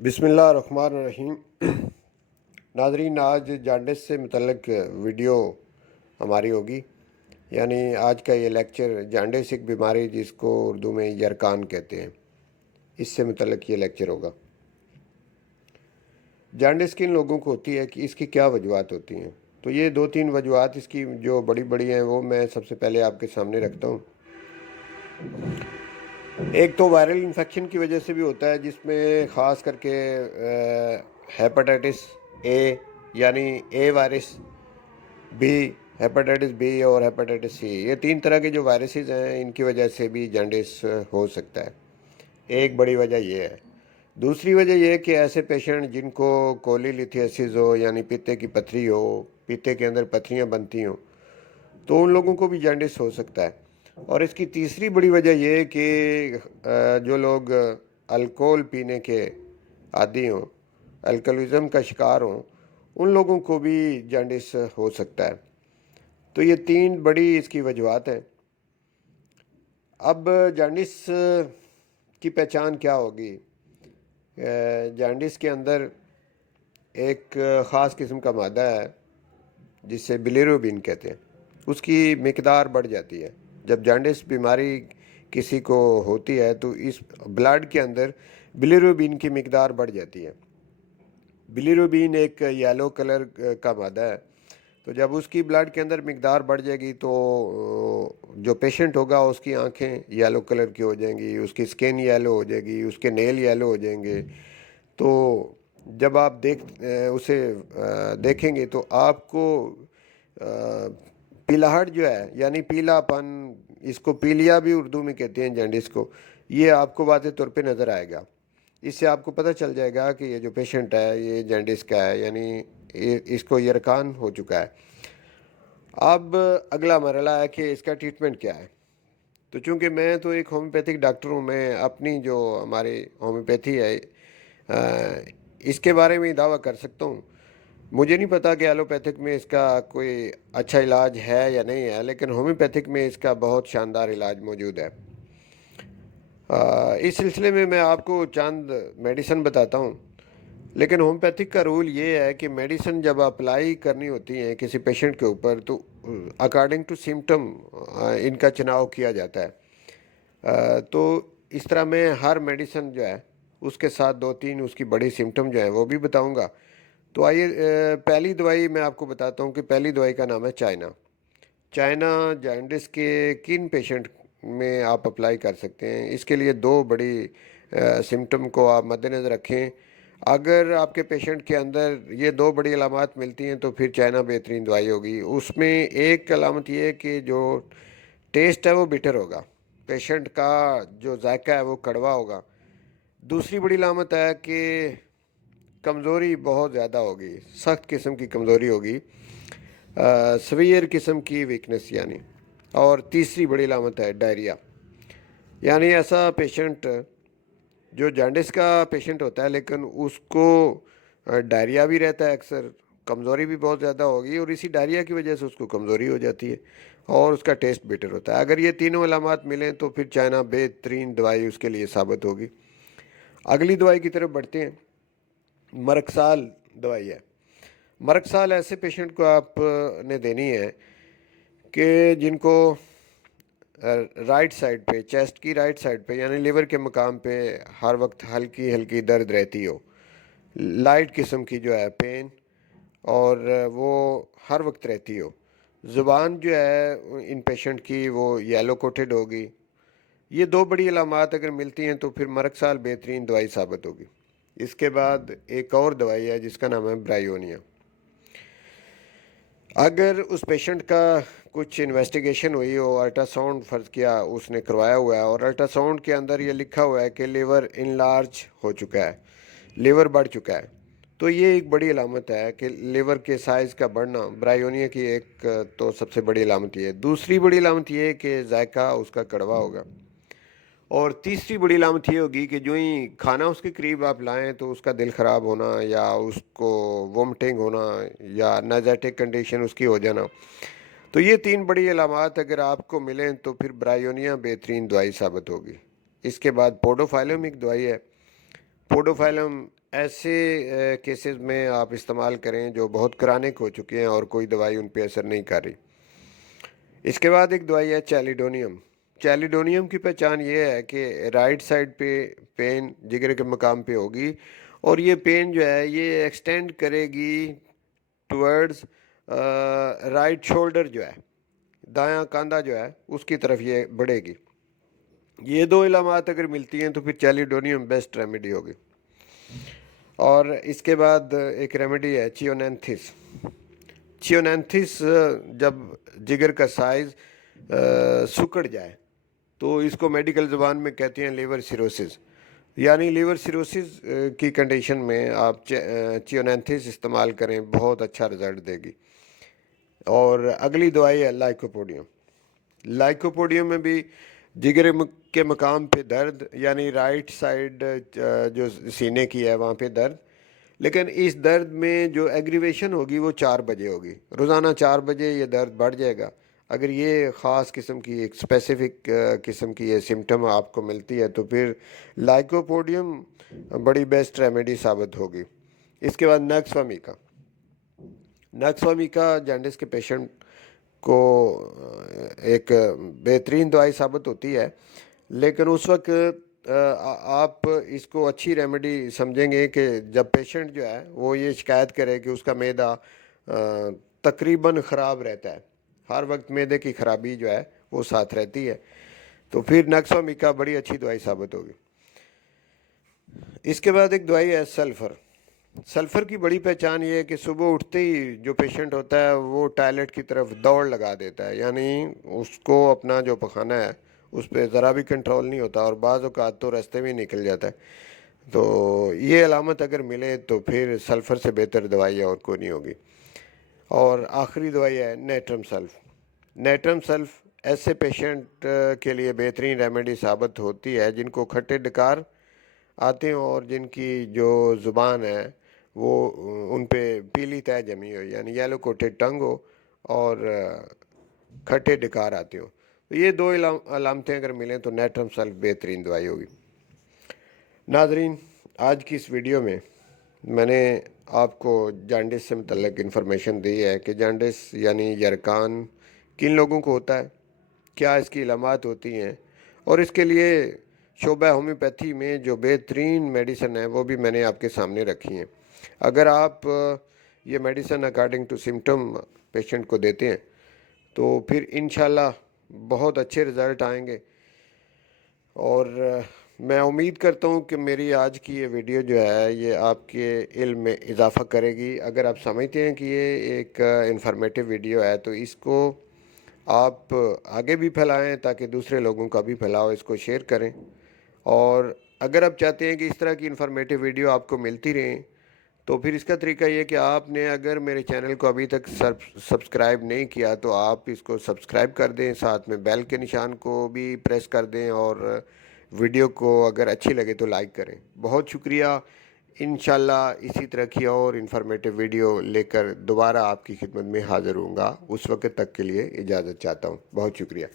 बिस्मिल्लाह रहमान रहीम। नाजरीन, आज जान्डिस से मुतल्लिक वीडियो हमारी होगी। यानी आज का ये लेक्चर जान्डिस एक बीमारी जिसको उर्दू में यरकान कहते हैं, इससे मुतल्लिक ये लेक्चर होगा। जान्डिस किन लोगों को होती है कि इसकी क्या वजूहत होती हैं, तो ये दो तीन वजूहत इसकी जो बड़ी बड़ी हैं वो मैं सबसे पहले आपके सामने रखता हूँ। एक तो वायरल इन्फेक्शन की वजह से भी होता है, जिसमें ख़ास करके हेपेटाइटिस ए यानी ए वायरस, बी हेपेटाइटिस बी और हेपेटाइटिस सी, ये तीन तरह के जो वायरसेस हैं इनकी वजह से भी जॉन्डिस हो सकता है। एक बड़ी वजह ये है। दूसरी वजह यह है कि ऐसे पेशेंट जिनको कोलीलिथियासिस हो यानी पीते की पथरी हो, पीते के अंदर पथरियाँ बनती हों, तो उन लोगों को भी जॉन्डिस हो सकता है। और इसकी तीसरी बड़ी वजह यह है कि जो लोग अल्कोहल पीने के आदी हों, अल्कोहलिज्म का शिकार हों, उन लोगों को भी जॉन्डिस हो सकता है। तो ये तीन बड़ी इसकी वजूहत हैं। अब जॉन्डिस की पहचान क्या होगी? जॉन्डिस के अंदर एक ख़ास किस्म का मादा है जिसे बिलिरुबिन कहते हैं, उसकी मिकदार बढ़ जाती है। जब जॉन्डिस बीमारी किसी को होती है तो इस ब्लड के अंदर बिलिरुबिन की मिकदार बढ़ जाती है। बिलिरुबिन एक येलो कलर का मादा है, तो जब उसकी ब्लड के अंदर मिकदार बढ़ जाएगी तो जो पेशेंट होगा उसकी आंखें येलो कलर की हो जाएंगी, उसकी स्किन येलो हो जाएगी, उसके नेल येलो हो जाएंगे। तो जब आप उसे देखेंगे तो आपको पीलाहट जो है यानी पीलापन, इसको पीलिया भी उर्दू में कहते हैं जॉन्डिस को, ये आपको वाज़ेह तौर पे नज़र आएगा। इससे आपको पता चल जाएगा कि ये जो पेशेंट है ये जॉन्डिस का है, यानी इसको यरकान हो चुका है। अब अगला मरला है कि इसका ट्रीटमेंट क्या है। तो चूँकि मैं तो एक होम्योपैथिक डॉक्टर हूँ, मैं अपनी जो हमारी होम्योपैथी है इसके बारे में ही दावा कर सकता हूँ। मुझे नहीं पता कि एलोपैथिक में इसका कोई अच्छा इलाज है या नहीं है, लेकिन होम्योपैथिक में इसका बहुत शानदार इलाज मौजूद है। इस सिलसिले में मैं आपको चंद मेडिसिन बताता हूँ। लेकिन होम्योपैथिक का रूल ये है कि मेडिसिन जब अप्लाई करनी होती हैं किसी पेशेंट के ऊपर तो अकॉर्डिंग टू सिम्टम इनका चुनाव किया जाता है। तो इस तरह मैं हर मेडिसिन जो है उसके साथ दो तीन उसकी बड़ी सिम्टम जो है वो भी बताऊंगा। तो आइए, पहली दवाई मैं आपको बताता हूँ कि पहली दवाई का नाम है चाइना। चाइना जॉन्डिस के किन पेशेंट में आप अप्लाई कर सकते हैं, इसके लिए दो बड़ी सिम्टम को आप मद्देनज़र रखें। अगर आपके पेशेंट के अंदर ये दो बड़ी अलामत मिलती हैं तो फिर चाइना बेहतरीन दवाई होगी। उसमें एक अलामत ये है कि जो टेस्ट है वो बिटर होगा, पेशेंट का जो जायका है वो कड़वा होगा। दूसरी बड़ी अलामत है कि कमज़ोरी बहुत ज़्यादा होगी, सख्त किस्म की कमज़ोरी होगी, सवियर किस्म की वीकनेस यानी। और तीसरी बड़ी अलामत है डायरिया। यानी ऐसा पेशेंट जो जॉन्डिस का पेशेंट होता है लेकिन उसको डायरिया भी रहता है अक्सर, कमज़ोरी भी बहुत ज़्यादा होगी और इसी डायरिया की वजह से उसको कमज़ोरी हो जाती है और उसका टेस्ट बेटर होता है। अगर ये तीनों अलामत मिलें तो फिर चाइना बेहतरीन दवाई उसके लिए साबित होगी। अगली दवाई की तरफ बढ़ते हैं। मरकसाल दवाई है। मरकसाल ऐसे पेशेंट को आपने देनी है कि जिनको राइट साइड पे, चेस्ट की राइट साइड पे यानी लिवर के मकाम पे हर वक्त हल्की हल्की दर्द रहती हो, लाइट किस्म की जो है पेन, और वो हर वक्त रहती हो। ज़ुबान जो है इन पेशेंट की वो येलो कोटेड होगी। ये दो बड़ी अलामात अगर मिलती हैं तो फिर मरकसाल बेहतरीन दवाई साबित होगी। इसके बाद एक और दवाई है जिसका नाम है ब्रायोनिया। अगर उस पेशेंट का कुछ इन्वेस्टिगेशन हुई हो, अल्ट्रासाउंड फ़र्ज़ किया उसने करवाया हुआ है और अल्ट्रासाउंड के अंदर ये लिखा हुआ है कि लीवर इनलार्ज हो चुका है, लीवर बढ़ चुका है, तो ये एक बड़ी अलामत है कि लीवर के साइज़ का बढ़ना। ब्रायोनिया की एक तो सबसे बड़ी अलामत ये है। दूसरी बड़ी अलामत ये है कि जायका उसका कड़वा होगा। और तीसरी बड़ी अलामत ये होगी कि जो ही खाना उसके करीब आप लाएं तो उसका दिल ख़राब होना या उसको वोमिटिंग होना या नाइजेटिक कंडीशन उसकी हो जाना। तो ये तीन बड़ी अलामत अगर आपको मिलें तो फिर ब्रायोनिया बेहतरीन दवाई साबित होगी। इसके बाद पोडोफाइलम एक दवाई है। पोडोफाइलम ایسے کیسز میں آپ استعمال کریں جو بہت کرانک ہو چکے ہیں اور کوئی دوائی ان پہ اثر نہیں کر رہی۔ اس کے بعد ایک دوائی ہے چیلیڈونیم۔ چیلیڈونیم کی پہچان یہ ہے کہ رائٹ سائڈ پہ پین جگر کے مقام پہ ہوگی، اور یہ پین جو ہے یہ ایکسٹینڈ کرے گی ٹورڈز رائٹ شولڈر، جو ہے دایاں کاندھا جو ہے اس کی طرف یہ بڑھے گی۔ یہ دو علامات اگر ملتی ہیں تو پھر چیلیڈونیم بیسٹ ریمیڈی ہوگی۔ اور اس کے بعد ایک ریمیڈی ہے چیونینتھس۔ چیونینتھس جب جگر کا سائز سکڑ جائے تو اس کو میڈیکل زبان میں کہتے ہیں لیور سیروسس، یعنی لیور سیروسس کی کنڈیشن میں آپ چیونینتھس استعمال کریں، بہت اچھا رزلٹ دے گی۔ اور اگلی دوائی ہے لائکوپوڈیم۔ لائکوپوڈیم میں بھی جگر کے مقام پہ درد، یعنی رائٹ سائڈ جو سینے کی ہے وہاں پہ درد، لیکن اس درد میں جو ایگریویشن ہوگی وہ 4 بجے ہوگی، روزانہ 4 بجے یہ درد بڑھ جائے گا۔ اگر یہ خاص قسم کی ایک اسپیسیفک قسم کی یہ سمٹم آپ کو ملتی ہے تو پھر لائکوپوڈیم بڑی بیسٹ ریمیڈی ثابت ہوگی۔ اس کے بعد نکسوامیکا۔ نکسوامیکا جانڈس کے پیشنٹ کو ایک بہترین دوائی ثابت ہوتی ہے، لیکن اس وقت آپ اس کو اچھی ریمیڈی سمجھیں گے کہ جب پیشنٹ جو ہے وہ یہ شکایت کرے کہ اس کا معدہ تقریباً خراب رہتا ہے، ہر وقت معدے کی خرابی جو ہے وہ ساتھ رہتی ہے، تو پھر نکسوامیکا بڑی اچھی دوائی ثابت ہوگی۔ اس کے بعد ایک دوائی ہے سلفر۔ سلفر کی بڑی پہچان یہ ہے کہ صبح اٹھتے ہی جو پیشنٹ ہوتا ہے وہ ٹائلٹ کی طرف دوڑ لگا دیتا ہے، یعنی اس کو اپنا جو پخانہ ہے اس پہ ذرا بھی کنٹرول نہیں ہوتا، اور بعض اوقات تو راستے میں نکل جاتا ہے۔ تو یہ علامت اگر ملے تو پھر سلفر سے بہتر دوائی اور کوئی نہیں ہوگی۔ اور آخری دوائی ہے نیٹرم سلف۔ نیٹرم سلف ایسے پیشنٹ کے لیے بہترین ریمیڈی ثابت ہوتی ہے جن کو کھٹے ڈکار آتے ہیں اور جن کی جو زبان ہے وہ ان پہ پیلی تہ جمی ہو، یعنی یلو کوٹڈ ٹنگ ہو اور کھٹے ڈکار آتے ہوں۔ تو یہ دو علامتیں اگر ملیں تو نیٹرم سلف بہترین دوائی ہوگی۔ ناظرین، آج کی اس ویڈیو میں میں نے آپ کو جانڈس سے متعلق انفارمیشن دی ہے کہ جانڈس یعنی یرکان کن لوگوں کو ہوتا ہے، کیا اس کی علامات ہوتی ہیں، اور اس کے لیے شعبہ ہومیوپیتھی میں جو بہترین میڈیسن ہے وہ بھی میں نے آپ کے سامنے رکھی ہیں۔ اگر آپ یہ medicine according to symptom patient کو دیتے ہیں تو پھر انشاءاللہ بہت اچھے رزلٹ آئیں گے، اور میں امید کرتا ہوں کہ میری آج کی یہ ویڈیو جو ہے یہ آپ کے علم میں اضافہ کرے گی۔ اگر آپ سمجھتے ہیں کہ یہ ایک انفارمیٹیو ویڈیو ہے تو اس کو آپ آگے بھی پھیلائیں تاکہ دوسرے لوگوں کا بھی پھیلاؤ، اس کو شیئر کریں۔ اور اگر آپ چاہتے ہیں کہ اس طرح کی انفارمیٹیو ویڈیو آپ کو ملتی رہیں تو پھر اس کا طریقہ یہ کہ آپ نے اگر میرے چینل کو ابھی تک سبسکرائب نہیں کیا تو آپ اس کو سبسکرائب کر دیں، ساتھ میں بیل کے نشان کو بھی پریس کر دیں، اور ویڈیو کو اگر اچھی لگے تو لائک کریں۔ بہت شکریہ۔ انشاءاللہ اسی طرح کی اور انفارمیٹیو ویڈیو لے کر دوبارہ آپ کی خدمت میں حاضر ہوں گا۔ اس وقت تک کے لیے اجازت چاہتا ہوں۔ بہت شکریہ۔